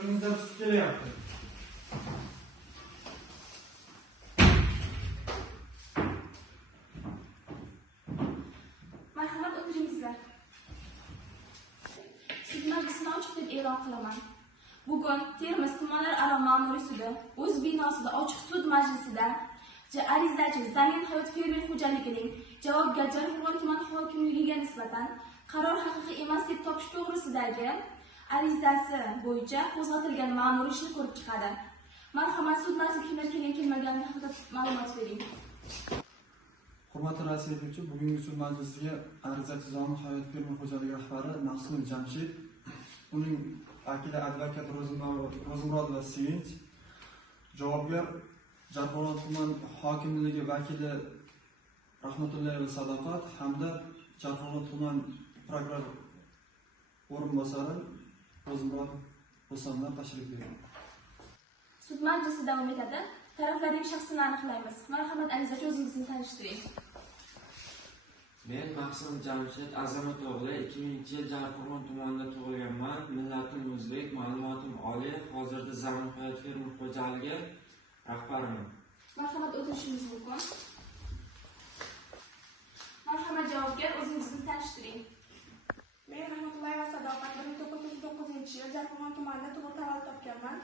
Birimizden sütleri yaptı. Marhamat, o'tiringizlar. Sud majlisini ochiq deb e'lon qilaman. Bugun Termiz tumanlararo ma'muriy sudi o'z binosida ochiq sud majlisida arizachi Zamin Hayot fermer xo'jaligining javobgar Jarqo'rg'on tuman hokimligiga nisbatan qaror haqiqiy emas deb topish to'g'risidagi arizasi bo'yicha qo'zg'atilgan ma'muriy ishni ko'rib chiqadi. Marhamat, sud majlisiga kimlar kelgan-kelmaganligi haqida ma'lumot bering. Hurmatli raislar, bugungi sud majlisiga arizachi Zamin Hayot fermer xo'jaligi rahbari Mahsun Jamshid, uning vakili advokat Ro'zmurodova Sevinch, javobgar Jarqo'rg'on tuman hokimligi vakili Rahmatullayeva Sadoqat hamda Jarqo'rg'on tuman prokuror o'rinbosari Ro'zmurod Husanlar tashrif buyurdi. Sud majlisi davom etadi. Taraflarning shaxsini aniqlaymiz. Marhamat, arizachi o'zingizni tanishtiring. Men Mahsun Jamshid Azamat o'g'li 2000-yil Jarqo'rg'on tumanida tug'ilganman. Millatim o'zbek, ma'lumotim oliy. Hozirda Zamin Hayot fermer xo'jaligi rahbariman. Marhamat, o'tirishingiz mumkin. Marhamat, javobgar, o'zingizni tanishtiring. Men Rahmatullayeva Sadoqat 1999-yil Jarqo'rg'on tumanida tug'ilib tavallud topganman.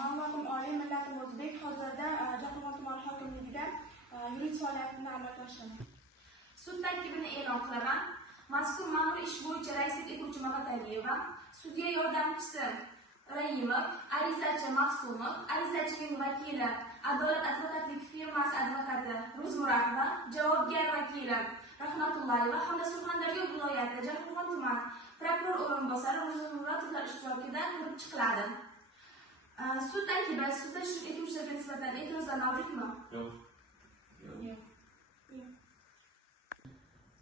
Ma'lumotim oliy, millatim o'zbek. Hozirda Jarqo'rg'on tuman hokimligida yuridik faoliyatini amalga oshiraman. Sud tarkibini e'lon qilaman. Mazkur ma'muriy ish bo'yicha raislik etuvchi Mamataliyeva, sudya yordamchisi Raimov, arizachi Mahsumov, arizachining vakili Adolat advokatlik firmasi advokati Ro'zmurodova, javobgar vakili Rahmatullayeva hamda Surxondaryo viloyati Jarqo'rg'on tuman prokuror o'rinbosari Ro'zmurodovlar ishtirokida ko'rib chiqiladi. Sud tarkibi sudda ishtirok etuvchilarga nisbatan e'tirozlar mavjudmi? Yo'q.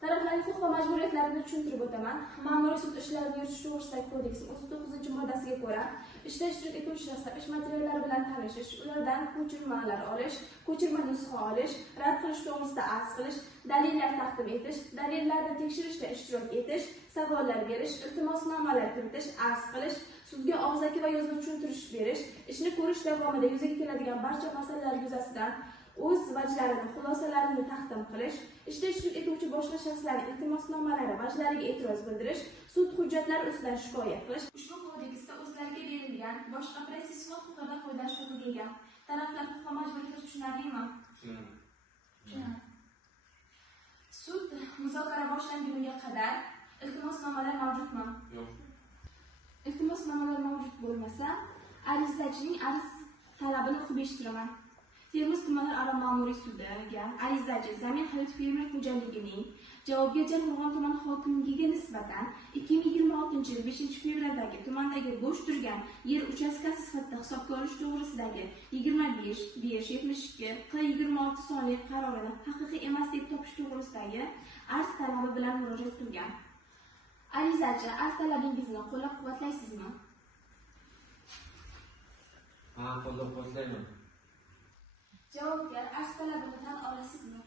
Taraflarning huquq va majburiyatlarini tushuntirib o'taman. Ma'muriy sud ishlarini yuritish to'g'risidagi kodeksning 39-moddasiga ko'ra, ishda ishtirok etuvchi shaxslar ish materiallari bilan tanishish, ulardan ko'chirmalar olish, ko'chirma nusxa olish, rad qilish to'g'risida arz qilish, dalillar taqdim etish, dalillarni tekshirishda ishtirok etish, savollar berish, iltimosnomalar kiritish, arz qilish, sudga og'zaki va yozma tushuntirish berish, ishni ko'rish davomida yuzaga keladigan barcha masalalar yuzasidan o'z vajlarini, xulosalarini taqdim qilish, ishda ishtirok etuvchi boshqa shaxslarning iltimosnomalari vajlariga e'tiroz bildirish, sud hujjatlari ustidan shikoyat qilish. Ushbu kodeksda o'zlariga berilgan boshqa protsessual huquqlardan foydalanish huquqiga ega. Taraflar huquq va majburiyatlarini tushunadimi? Tushunadi. Sud muzokara boshlanguniga qadar iltimosnomalar mavjudmi? Yo'q. Iltimosnomalar mavjud bo'lmasa, arizachining ariz talabini o'qib eshitiraman. Termiz tumanlararo ma'muriy sudiga arizachi Zamin Hayot fermer xo'jaligining javobgar Jarqo'rg'on tuman hokimligiga nisbatan 2026-yil 5-fevraldagi tumandagi bo'sh turgan yer uchastkasi sifatida hisobga olish to'g'risidagi 25/72/Q26 qarorini haqiqiy emas deb topish to'g'risidagi arz talabi bilan murojaat qilgan. Arizachi, arz talabingizni qo'llab-quvvatlaysizmi? Ha, qo'llab-quvvatlayman. Javobgar, arz talabini tan olasizmi?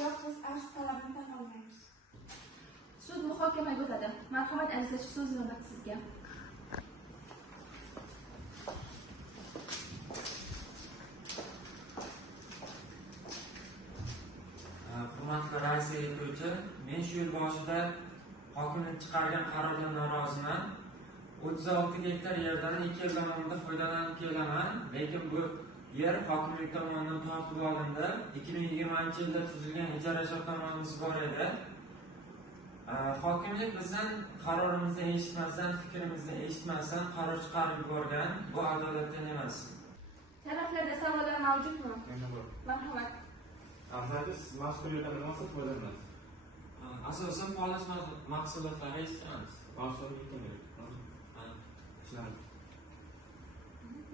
Yo'q, biz arz talabini tan olmaymiz. Sud muhokamaga o'tadi. Marhamat, arizachi, so'z navbati sizga. Hurmatli raislar etuvchi, men shu yil boshida hokimlik chiqargan qarordan noroziman. 36 gektar yerdan 2 yil davomida foydalanib kelaman, lekin bu yer hokimlik tomonidan tortib olindi. 2020-yilda tuzilgan ijara shartnomamiz bor edi. Hokimlik bizdan qarorimizni eshitmasdan, fikrimizni eshitmasdan qaror chiqarib yuborgan. Bu adolatdan emas. Taraflarda savollar mavjudmi? Marhamat. Arizachi, siz mazkur yerdan nima maqsad foydalanasiz? Asosan polish mahsulotlari istaymiz. Boshqa kerak. Tushunarli.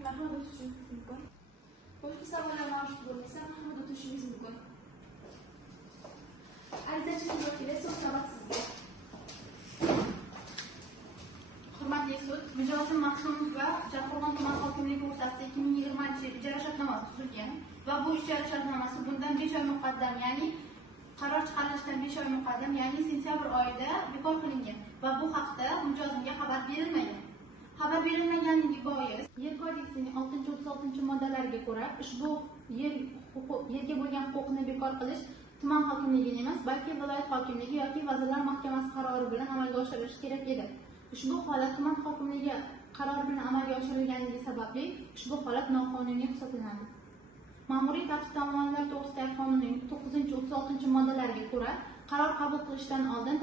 Marhamat, o'tishingiz mumkin. Boshqa savollar mavjud bo'lmasa, marhamat, o'tishingiz mumkin. Arizachining vakili, so'z navbati sizga. Hurmatli sud, Mijozim Mahsumov va Jarqo'rg'on tuman hokimligi o'rtasida 2020-yil ijara shartnomasi tuzilgan va bu ijara shartnomasi bundan 5 oy muqaddam, ya'ni qaror chiqarilishidan 5 oy muqaddam, ya'ni sentyabr oyida bekor qilingan va bu haqda mijozimga xabar berilmagan. xabar berilmaganligi bois yer kodeksining 636 moddalariga ko'ra ushbu yerga bo'lgan huquqni bekor qilish tuman hokimligining emas, balki viloyat hokimligi yoki vazirlar mahkamasi qarori bilan amalga oshirilishi kerak edi. Ushbu holat tuman hokimligi qarori bilan amalga oshirilganligi sababli ushbu holat noqonuniy hisoblanadi. Ma'muriy tartib-taomillar to'g'risidagi qonunning 936 moddalariga ko'ra qaror qabul qilishdan oldin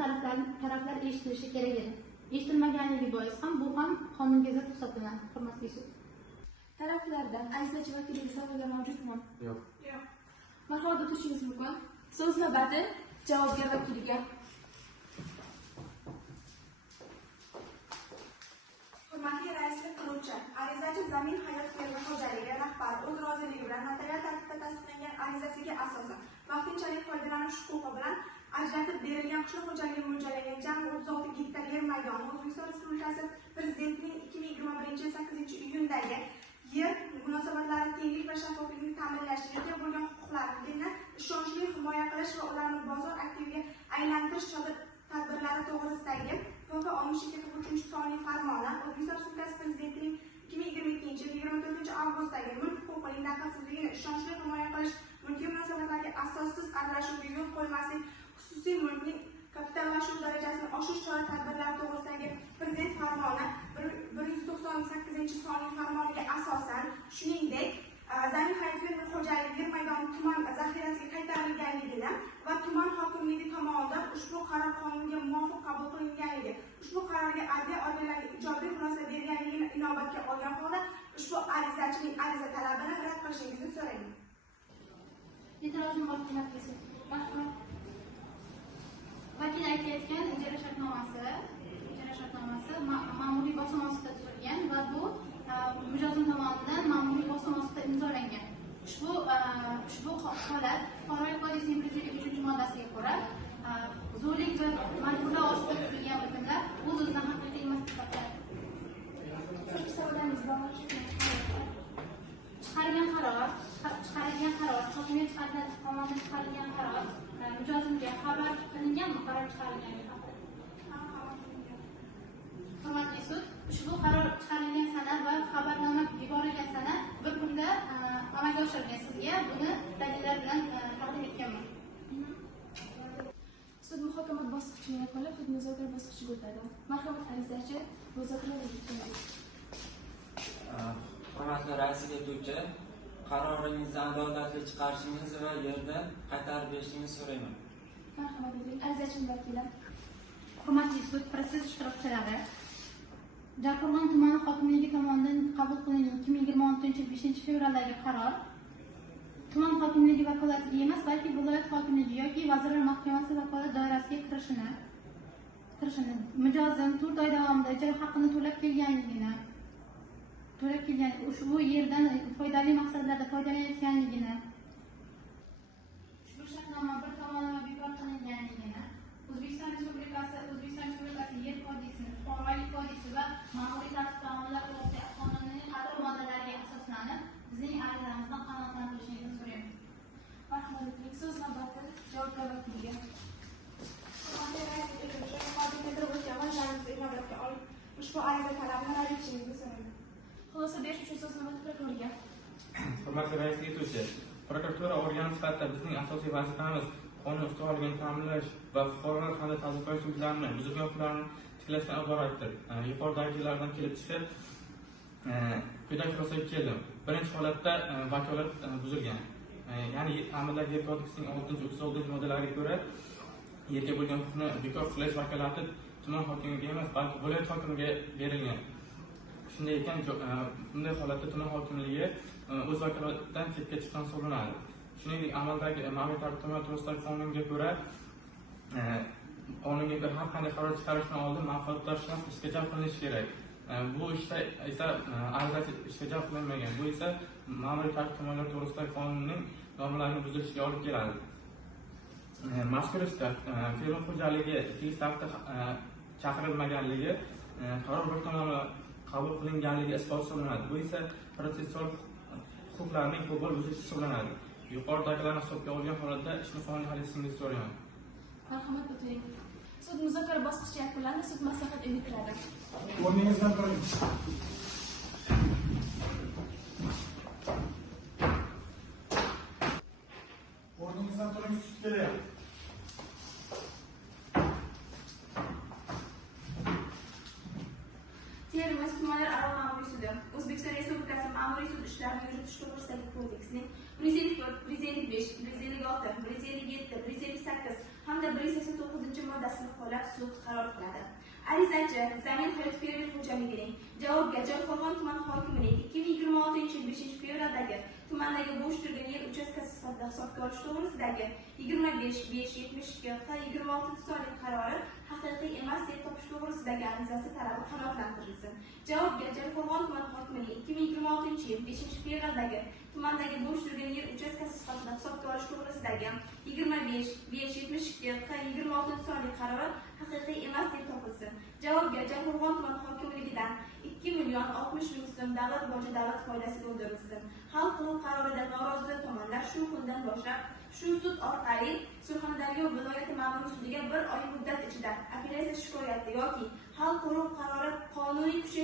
taraflar eshitilishi kerak edi. Eshitilmaganligi bois ham bu ham qonunga zid hisoblanadi. Hurmatli sud. Taraflardan arizachi vakiliga savollar mavjudmi? Yo'q. Marhamat o'tishingiz mumkin. So'z navbati javobgar vakiliga. Hurmatli raislik qiluvchi, arizachi Zamin hayot fermer xo'jaligi rahbari o'z roziligi bilan notarial tartibda tasdiqlangan arizasiga asosan vaqtinchalik foydalanish huquqi bilan ajratib berilgan qishloq xo'jaligiga mo'ljallangan jami 36 gektar yer maydoni O'zbekiston Respublikasi Prezidentining 2021 yil 8 iyundagi yer munosabatlari tenglik va shaffoflikni ta'minlash, ega bo'lgan huquqlarini ishonchli himoya qilish va ularni bozor aktiviga aylantirish tadbirlari to'g'risidagi FF 62 sonli farmoni O'zbekiston Respublikasi Prezidentining 2022 yil 24 avgustdagi mulk huquqining daxlsizligini ishonchli himoya qilish, mulkiy munosabatlarga asossiz aralashuvga yo'l qo'ymaslik, xususiy mulkning kapitallashuv darajasini oshirish chora-tadbirlari to'g'risidagi Prezident farmoni 198 sonli farmoniga asosan, shuningdek Zamin hayot fermer xo'jaligi yer maydoni tuman zaxirasiga qaytarilganligini va tuman hokimligi tomonidan ushbu qaror qonunga muvofiq qabul qilinganligi, ushbu qarorga adliya organlariga ijobiy xulosa berganligini inobatga olgan holda ushbu arizachining ariza talabini rad qilishingizni so'rayman. E'tirozim bor, hurmatli sud. Vakil aytayotgan ijara shartnomasi ma'muriy bosim ostida tuzilgan va bu mijozim tomonidan ma'muriy bosim ostida imzolangan. Ushbu holat Fuqarolik kodeksining 123 moddasiga ko'ra zo'rlik va majburlash ostida tuzilgan bitimlar o'z-o'zidan haqiqiy emas hisoblanadi. Savolingiz bormi? Chiqarilgan qaror, hokimiyat tomonidan chiqarilgan qaror mijozimga xabar qilinganmi? Qaror chiqarilganligi haqida. Hurmatli sud, ushbu qaror chiqarilgan sana va xabarnoma yuborilgan sana bir kunda amalga oshirilgan. Sizga buni dalillar bilan taqdim etganman. Sud muhokamat bosqichini yakunlab, sud muzokara bosqichiga o'tadi. Marhamat arizachi, muzokaralarga chiqingiz. Hurmatli raislik etuvchi, qaroringizni adolatli chiqarishingiz va yerda qaytarib berishingizni so'rayman. Marhamat eting, arizachi vakili. Hurmatli sud, protsess ishtirokchilari, Jarqo'rg'on tumani hokimligi tomonidan qabul qilingan 2026 yil 5 fevraldagi qaror tuman hokimligi vakolatiga emas, balki viloyat hokimligi yoki vazirlar mahkamasi vakolat doirasiga kirishini mijozim 4 oy davomida ijara haqqini to'lab kelgan, ushbu yerdan foydali maqsadlarda foydalanayotganligini, ushbu shartnoma bir tomonlama bekor qilinganligini, O'zbekiston Respublikasi yer kodeksi, fuqarolik kodeksi va ma'muriy tartib-taomillar to'g'risidagi qonunning qator moddalariga asoslanib bizning arizalarimizni qanoatlantirishingizni so'rayman. Marhamat eting, so'z navbati javobgar vakiliga. Hurmatli raislik etuvchi, hozir keltirib o'tgan vazirlarimizni inobatga olib ushbu ariza talabini rad etishingizni so'rayman. Xulosa berish uchun so'z navbati prokurorga. Hurmatli raislik etuvchi, prokuratura organi sifatida bizning asosiy vazifamiz qonun ustuvorligini ta'minlash va fuqarolar hamda tadbirkor hududlarini buzilgan huquqlarni tiklashdan iboratdir. Yuqoridagilardan kelib chiqib quyidagi xulosaga keldim. Birinchi holatda vakolat buzilgan. Ya'ni amaldagi yer kodeksining 636 moddalariga ko'ra yerga bo'lgan huquqni bekor qilish vakolati tuman hokimiga emas, balki viloyat hokimiga berilgan. Shunday ekan, bunday holatda tuman hokimligi o'z vakolatidan chetga chiqqan hisoblanadi. Shuningdek, amaldagi ma'muriy tartib-taomillar to'g'risidagi qonunga ko'ra har qanday qaror chiqarishdan oldin manfaatdor shaxs ishga jalb qilinishi kerak. Bu ishda esa arizachi ishga jalb qilinmagan. Bu esa ma'muriy tartib-taomillar to'g'risidagi qonunning normalarini buzilishiga olib keladi. Mazkur ishda fermer xo'jaligi tegishli tartibda chaqirilmaganligi, qaror bir tomonlama qabul qilinganligi isbot hisoblanadi. Bu esa protsessual huquqlarning qo'pol buzilishi hisoblanadi. Yuqoridagilarni hisobga olgan holatda ishni qonuniy hal etishingizni so'rayman. Marhamat o'tiring. Sud muzokara bosqichi yakunlandi. Sud maslahat uyiga kiradi. O'rningizdan turing. O'rningizdan turing, sud kelyapti. Termiz tumanlararo ma'muriy sudi O'zbekiston Respublikasi ma'muriy sud ishlarini yuritish to'g'risidagi kodeksining 154, 155, 156, 157, 158 hamda 189-moddasini qo'llab sud qaror qiladi. Arizachi Zamin Hayot fermer xo'jaligining javobgar Qo'qon tuman hokimining 2026 yil 5-fevraldagi tumandagi bo'sh turgan yer uchastkasi sifatida hisobga olish to'g'risidagi 25.572/26 sonli qarori haqiqiy emas deb topish to'g'risidagi arizasi talabi qanoatlantirilsin. Javobgar Qo'qon tuman hokimining 2026 yil 5-fevraldagi tumandagi bo'sh turgan yer uchastkasi sifatida hisobga olish to'g'risidagi 25.572/26 sonli qarori haqiqiy emas deb topilsin. Javobgar Qo'qon tuman hokimligidan 2,60,000 so'm davlat boji davlat foydasiga undirilsin. Hal qiluv qaroridan norozi tomonlar shu kundan boshlab shu sud orqali Surxondaryo viloyati ma'muriy sudiga 1 oy muddat ichida apellyatsiya shikoyati yoki hal qiluv qarori qonuniy kuchga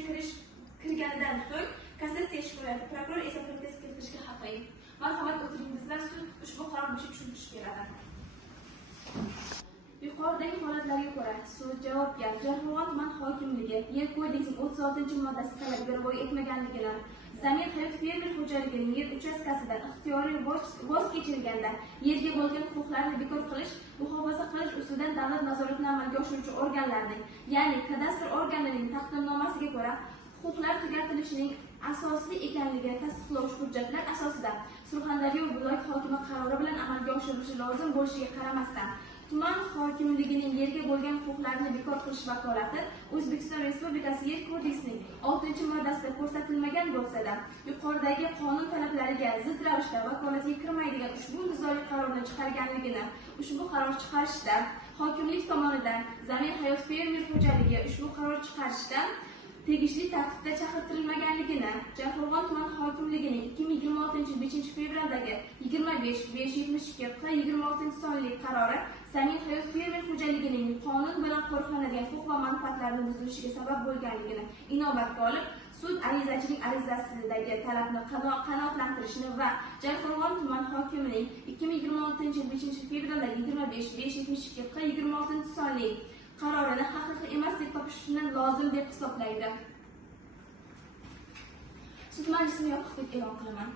kirganidan so'ng kassatsiya shikoyati, prokuror esa protest kiritishga haqli. Marhamat o'tiringizlar, sud ushbu qaror bo'yicha tushuntirish beradi. Yuqoridagi holatlarga ko'ra, sud javobgar Qo'qon tuman hokimligi Yer kodeksining 36-moddasi talabga rioya etmaganligini, Zamin Hayot fermer xo'jaligining yer uchastkasidan ixtiyoriy voz kechilganda yerga bo'lgan huquqlarni bekor qilish, muhofaza qilish ustidan davlat nazoratini amalga oshiruvchi organlarning, ya'ni kadastr organining taqdimnomasiga ko'ra huquqlar tugatilishining asosli ekanligini tasdiqlovchi hujjatlar asosida Surxondaryo viloyat hokimi qarori bilan amalga oshirilishi lozim bo'lishiga qaramasdan tuman hokimligining yerga bo'lgan huquqlarni bekor qilish vakolati O'zbekiston Respublikasi Yer kodeksining 6-moddasida ko'rsatilmagan bo'lsa-da, yuqoridagi qonun talablariga zid ravishda vakolatga kirmaydigan ushbu nizoli qarorni chiqarganligini, ushbu qaror chiqarishda hokimlik tomonidan Zamin Hayot fermer xo'jaligi ushbu qaror chiqarishdan tegishli tartibda chaqirtirilmaganligini, Qo'qon tuman hokimligining 2026 5-fevraldagi 25.572/26 sonli qarori Zamin Hayot fermer xo'jaligining qonun bilan qo'riqlanadigan huquq va manfaatlarini buzilishiga sabab bo'lganligini inobatga olib, sud arizachining arizasidagi talabni qanoatlantirishni va Qo'qon tuman hokimining 2026 5-fevraldagi 25.572/26 sonli qarorini haqiqiy emas deb topishni lozim deb hisoblaydi. Sud majlisini yopiq deb e'lon qilaman.